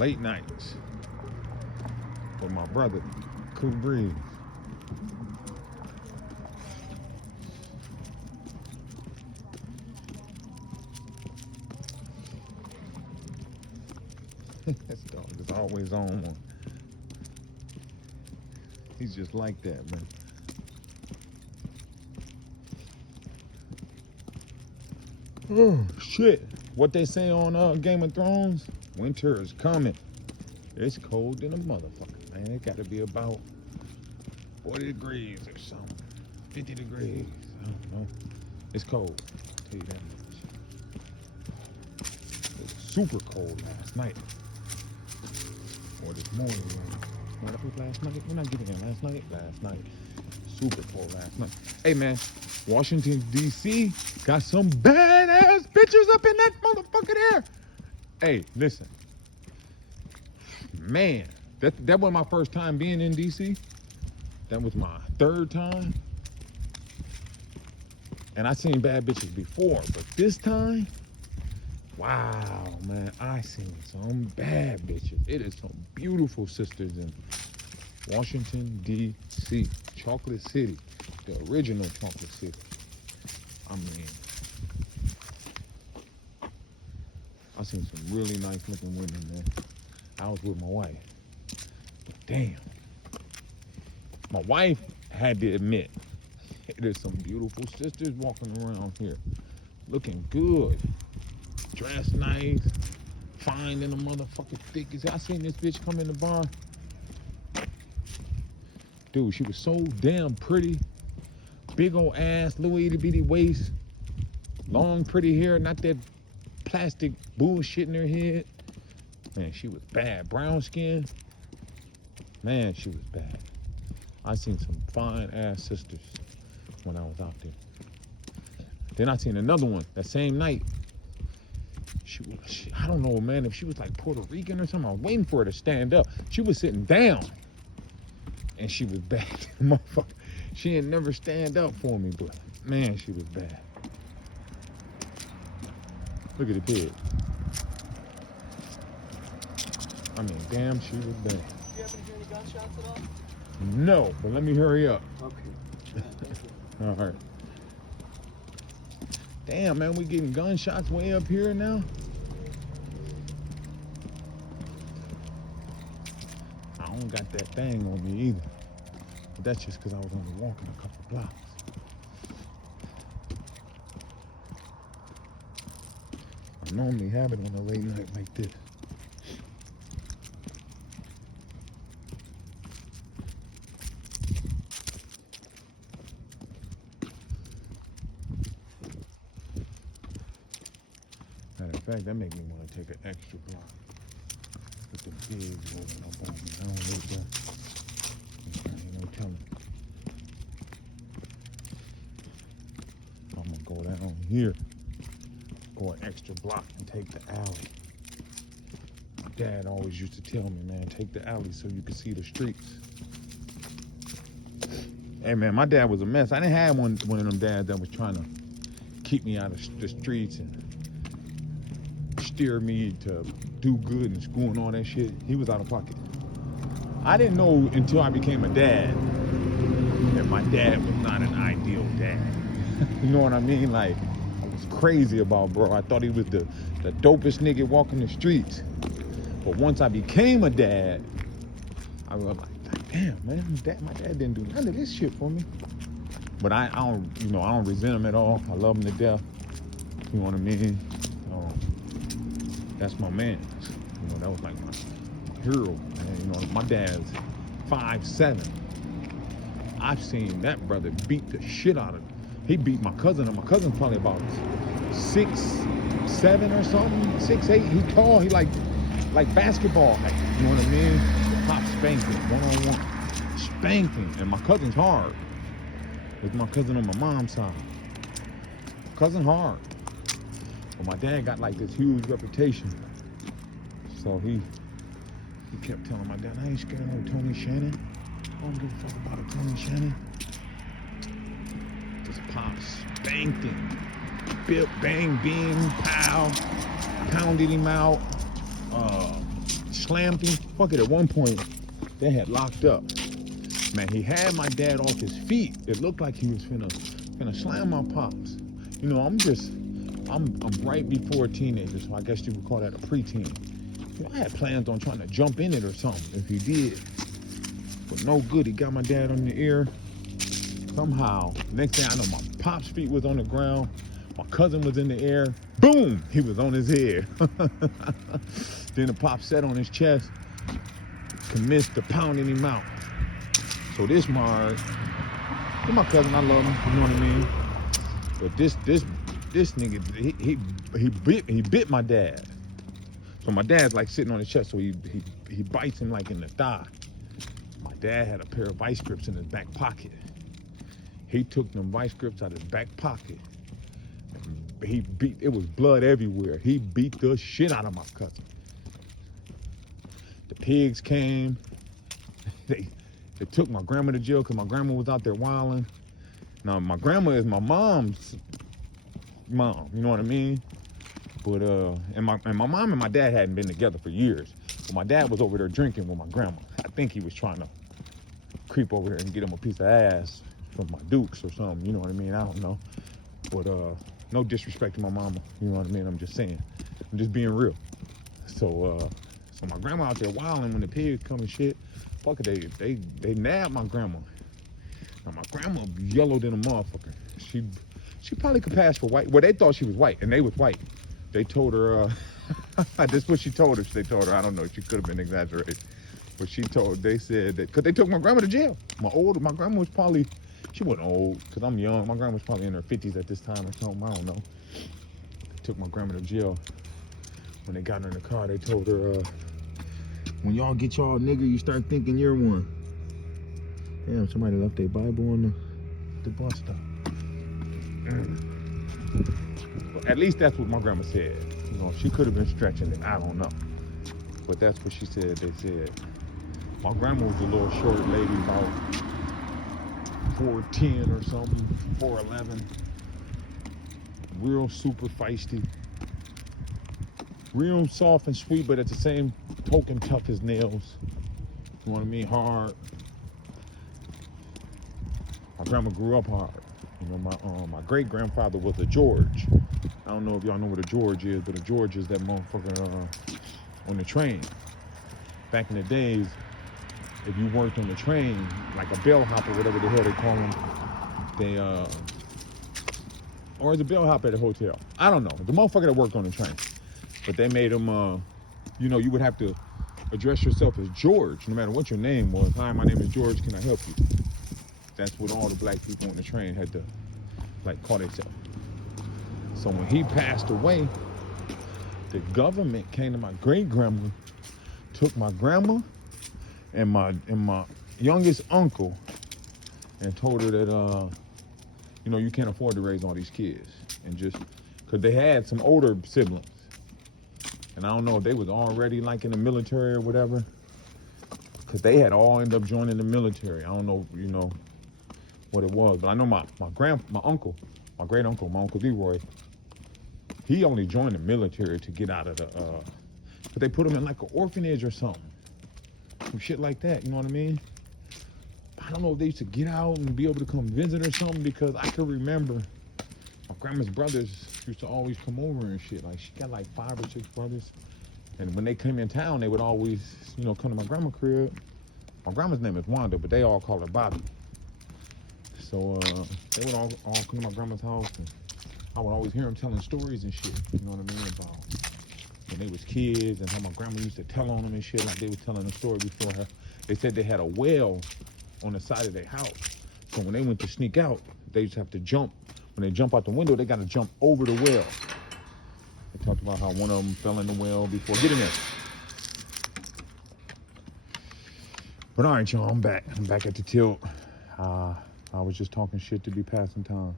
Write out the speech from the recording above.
late nights with my brother, Kool. This dog is always on one. He's just like that, man. Oh, shit. What they say on Game of Thrones? Winter is coming. It's cold than a motherfucker, man. It got to be about 40 degrees or something. 50 degrees. I don't know. It's cold. I'll tell you that much. It was super cold last night. Or this morning. What was last night? We're not getting in last night. Last night. Super cold last night. Hey, man. Washington, D.C. got some badass bitches up in that motherfucker there. Hey, listen. Man, that wasn't my first time being in D.C. That was my third time. And I seen bad bitches before, but this time, wow, man, I seen some bad bitches. It is some beautiful sisters in Washington, D.C., Chocolate City, the original Chocolate City. I mean, I seen some really nice looking women, man. I was with my wife. But damn. My wife had to admit, there's some beautiful sisters walking around here. Looking good. Dressed nice. Fine in the motherfucking thickest. I seen this bitch come in the bar. Dude, she was so damn pretty. Big old ass, little itty bitty waist. Long pretty hair, not that plastic bullshit in her head. Man, she was bad. Brown skin. Man, she was bad. I seen some fine ass sisters when I was out there. Then I seen another one that same night. I don't know, man, if she was like Puerto Rican or something. I was waiting for her to stand up. She was sitting down. And she was bad. Motherfucker. She ain't never stand up for me, but man, she was bad. Look at the pig. I mean, damn, she was bad. Did you happen to hear any gunshots at all? No, but let me hurry up. Okay. All right. Damn, man, we getting gunshots way up here now. I don't got that thing on me either. But that's just because I was only walking a couple blocks. I normally have it on a late night like this. Matter of fact, that make me want to take an extra block. Put the pigs rolling up on me. I don't like that. Ain't no telling. I'm gonna go down here, go an extra block and take the alley. My dad always used to tell me, man, take the alley so you can see the streets. Hey man, my dad was a mess. I didn't have one of them dads that was trying to keep me out of the streets and steer me to do good in school and all that shit. He was out of pocket. I didn't know until I became a dad that my dad was not an ideal dad. You know what I mean? Like, I was crazy about bro. I thought he was the dopest nigga walking the streets. But once I became a dad, I was like, damn, man, my dad didn't do none of this shit for me. But I don't resent him at all. I love him to death. You know what I mean? That's my man. You know, that was like my hero, man. You know, my dad's 5'7". I've seen that brother beat the shit out of him. He beat my cousin, and my cousin's probably about 6'7" or something, 6'8". He tall. He like basketball height. You know what I mean? Pop spanking, one-on-one, spanking, and my cousin's hard. With my cousin on my mom's side, cousin hard. But my dad got like this huge reputation. So he kept telling my dad, I ain't scared of no Tony Shannon. I don't give a fuck about a Tony Shannon. Just pop spanked him. Bip, bang, bing, pow. Pounded him out. slammed him. Fuck it, at one point, they had locked up. Man, he had my dad off his feet. It looked like he was finna slam my pops. You know, I'm right before a teenager, so I guess you would call that a preteen. You know, I had plans on trying to jump in it or something if he did. But no good, he got my dad on the ear. Somehow, next thing I know, my pop's feet was on the ground. My cousin was in the air. Boom! He was on his head. Then the pop sat on his chest, commenced to pounding him out. So this Mars, he's my cousin, I love him, you know what I mean? But this nigga, he bit my dad. So my dad's like sitting on his chest, so he bites him like in the thigh. My dad had a pair of vice grips in his back pocket. He took them vice grips out of his back pocket. It was blood everywhere. He beat the shit out of my cousin. The pigs came. They took my grandma to jail because my grandma was out there wilding. Now, my grandma is my mom's mom, you know what I mean? But, and my mom and my dad hadn't been together for years. But my dad was over there drinking with my grandma. I think he was trying to creep over there and get him a piece of ass from my dukes or something, you know what I mean? I don't know. But, no disrespect to my mama, you know what I mean? I'm just saying. I'm just being real. So my grandma out there wilding when the pigs come and shit. Fuck it, they nabbed my grandma. Now my grandma yellow than a motherfucker. She probably could pass for white. Well, they thought she was white, and they was white. They told her, this is what she told her. They told her, I don't know, she could have been exaggerated. But they said that, because they took my grandma to jail. My grandma was probably, she wasn't old, because I'm young. My grandma was probably in her 50s at this time or something, I don't know. They took my grandma to jail. When they got her in the car, they told her, when y'all get y'all nigga, you start thinking you're one. Damn, somebody left their Bible on the bus stop. Well, at least that's what my grandma said. You know, she could have been stretching it. I don't know. But that's what she said. They said. My grandma was a little short lady, about 4'10" or something, 4'11". Real super feisty. Real soft and sweet, but at the same token tough as nails. You know what I mean? Hard. My grandma grew up hard. You know, my great grandfather was a George. I don't know if y'all know what a George is, but a George is that motherfucker on the train. Back in the days, if you worked on the train, like a bellhop or whatever the hell they call them, or is a bellhop at a hotel? I don't know. The motherfucker that worked on the train. But they made them, you know, you would have to address yourself as George, no matter what your name was. Hi, my name is George, can I help you? That's what all the black people on the train had to, like, call themselves. So when he passed away, the government came to my great-grandma, took my grandma and my youngest uncle and told her that, you know, you can't afford to raise all these kids. And just, because they had some older siblings. And I don't know if they was already like in the military or whatever, because they had all ended up joining the military. I don't know, you know, what it was, but I know my uncle, my great uncle, my Uncle Leroy, he only joined the military to get out of the, but they put him in like an orphanage or something, some shit like that. You know what I mean? I don't know if they used to get out and be able to come visit or something, because I could remember my grandma's brothers used to always come over and shit. Like, she got like 5 or 6 brothers. And when they came in town, they would always, you know, come to my grandma's crib. My grandma's name is Wanda, but they all call her Bobby. So they would all come to my grandma's house, and I would always hear them telling stories and shit, you know what I mean, about when they was kids and how my grandma used to tell on them and shit, like they were telling a story before her. They said they had a well on the side of their house. So when they went to sneak out, they just have to jump. When they jump out the window, they got to jump over the well. They talked about how one of them fell in the well before getting there. But all right, y'all, I'm back. I'm back at the tilt. I was just talking shit to be passing time.